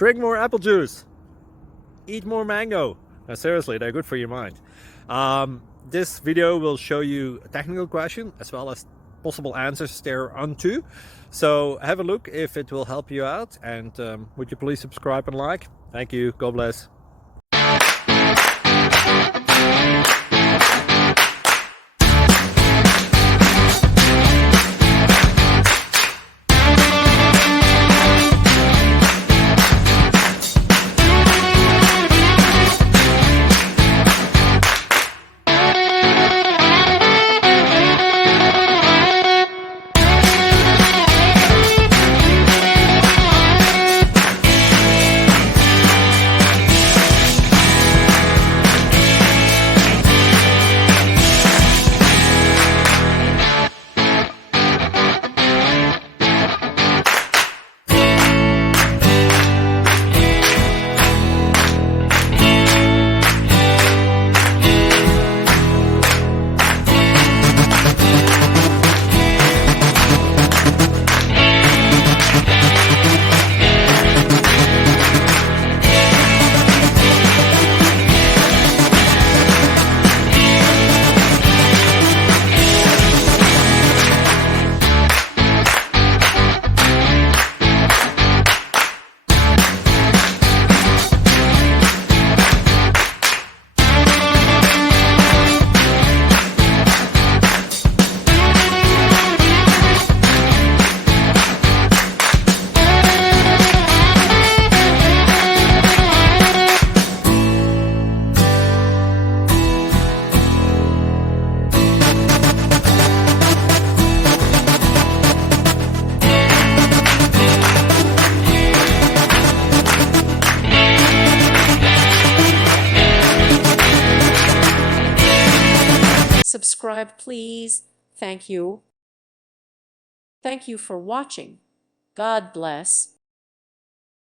Drink more apple juice. Eat more mango. Now, seriously, they're good for your mind. This video will show you a technical question as well as possible answers thereunto. So have a look if it will help you out, and would you please subscribe and like? Thank you. God bless. Subscribe, please. Thank you. Thank you for watching. God bless.